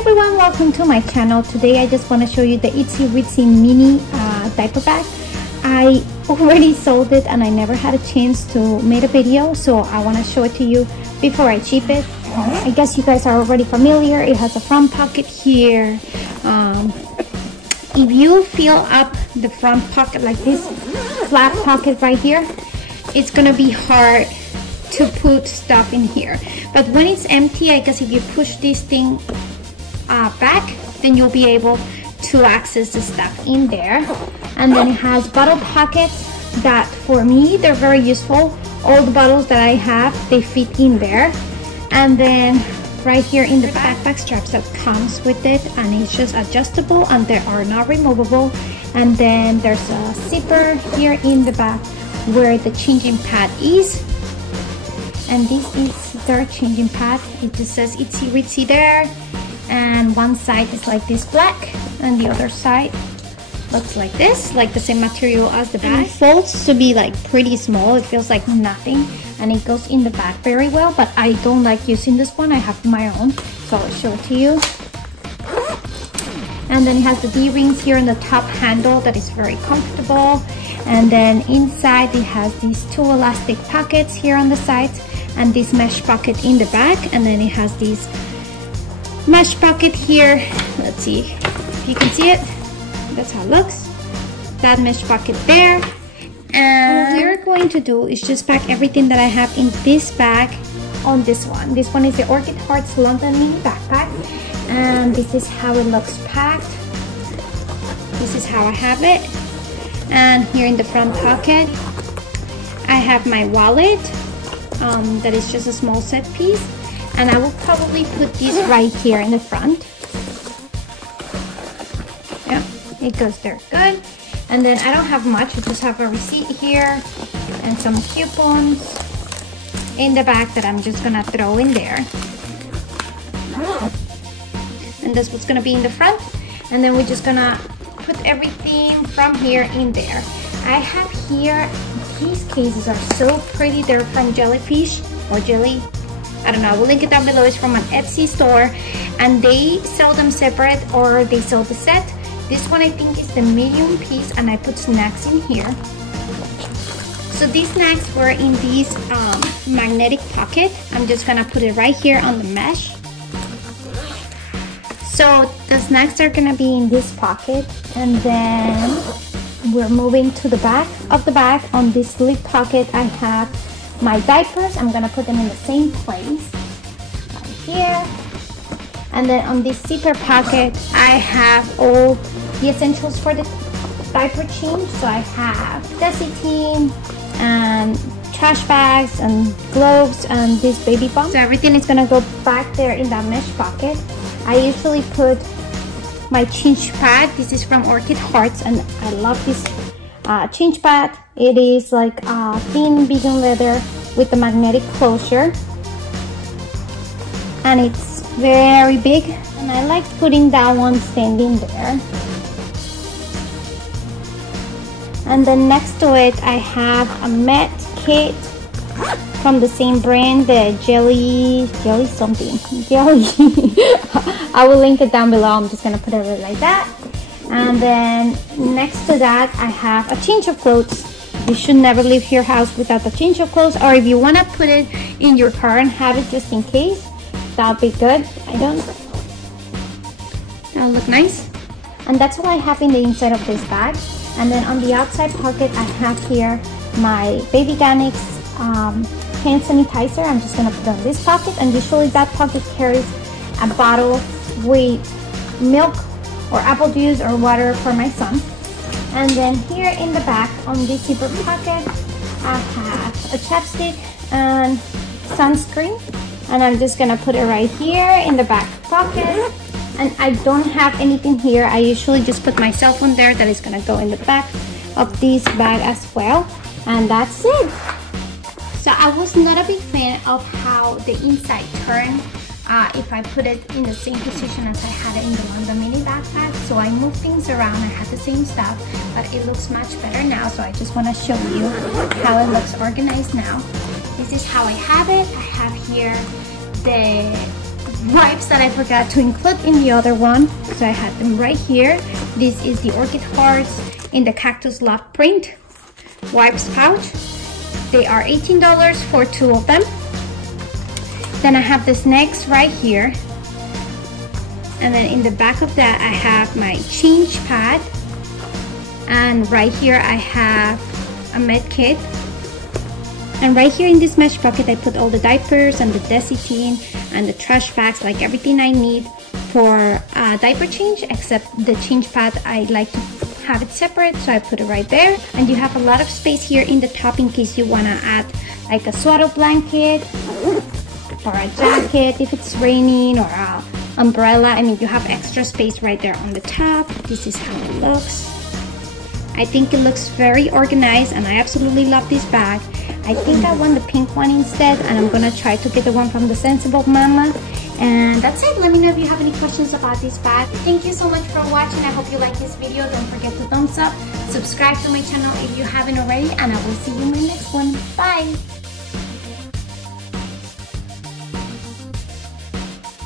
everyone, welcome to my channel. Today I just want to show you the Itzy Ritzy mini diaper bag. I already sold it and I never had a chance to make a video, so I want to show it to you before I ship it. I guess you guys are already familiar. It has a front pocket here. If you fill up the front pocket like this flat pocket right here, it's gonna be hard to put stuff in here. But when it's empty, I guess if you push this thing back, then you'll be able to access the stuff in there. And then it has bottle pockets that for me they're very useful. All the bottles that I have, they fit in there. And then right here in the backpack straps that comes with it, and it's just adjustable and they are not removable. And then there's a zipper here in the back where the changing pad is, and this is their changing pad. It just says Itzy Ritzy there, and one side is like this black and the other side looks like this, like the same material as the bag. And it folds to be like pretty small. It feels like nothing, and it goes in the back very well, but I don't like using this one. I have my own, so I'll show it to you. And then it has the D-rings here in the top handle that is very comfortable. And then inside it has these two elastic pockets here on the sides and this mesh pocket in the back. And then it has this mesh pocket here. Let's see if you can see it. That's how it looks. That mesh pocket there. And what we're going to do is just pack everything that I have in this bag on this one. This one is the Orchid Hearts London Mini Backpack. And this is how it looks packed. This is how I have it. And here in the front pocket, I have my wallet. That is just a small set piece. And I will probably put this right here in the front. Yeah, it goes there good. And then I don't have much. I just have a receipt here and some coupons in the back that I'm just gonna throw in there. And that's what's gonna be in the front. And then we're just gonna put everything from here in there. I have here, these cases are so pretty. They're from Jellyfish or Jelly, I don't know. We'll link it down below. It's from an Etsy store, and they sell them separate or they sell the set. This one I think is the medium piece, and I put snacks in here. So these snacks were in this magnetic pocket. I'm just gonna put it right here on the mesh. So the snacks are gonna be in this pocket, and then we're moving to the back of the bag. On this lip pocket, I have my diapers. I'm gonna put them in the same place, right here. And then on this zipper pocket, I have all the essentials for the diaper change. So I have Desitin and trash bags and gloves and this baby bump. So everything is gonna go back there in that mesh pocket. I usually put my change pad. This is from Orchid Hearts, and I love this change pad. It is like thin vegan leather with the magnetic closure, and it's very big, and I like putting that one standing there. And then next to it I have a mat kit from the same brand, the jelly something. I will link it down below. I'm just gonna put it like that. And then next to that I have a change of clothes. You should never leave your house without a change of clothes, or if you want to put it in your car and have it just in case, that'll be good. That'll look nice. And that's what I have in the inside of this bag. And then on the outside pocket I have here my Baby Ganix hand sanitizer. I'm just gonna put it on this pocket, and usually that pocket carries a bottle with milk or apple juice or water for my son. And then here in the back on this zipper pocket, I have a chapstick and sunscreen, and I'm just gonna put it right here in the back pocket. And I don't have anything here. I usually just put my cell phone there that is gonna go in the back of this bag as well, and that's it. So I was not a big fan of how the inside turned if I put it in the same position as I had it in the London Mini Backpack. So I moved things around. I had the same stuff, but it looks much better now. So I just want to show you how it looks organized now. This is how I have it. I have here the wipes that I forgot to include in the other one. So I had them right here. This is the Orchid Hearts in the Cactus Love print wipes pouch. They are $18 for 2 of them. Then I have this next right here. And then in the back of that, I have my change pad. And right here, I have a med kit. And right here in this mesh pocket, I put all the diapers and the Desitin and the trash bags, like everything I need for diaper change, except the change pad, I like to have it separate, so I put it right there. And you have a lot of space here in the top in case you wanna add like a swaddle blanket or a jacket if it's raining, or a umbrella. I mean, you have extra space right there on the top. This is how it looks. I think it looks very organized, and I absolutely love this bag. I think I want the pink one instead, and I'm gonna try to get the one from the Sensible Mama. And that's it. Let me know if you have any questions about this bag. Thank you so much for watching. I hope you like this video. Don't forget to thumbs up, subscribe to my channel if you haven't already, and I will see you in my next one. Bye!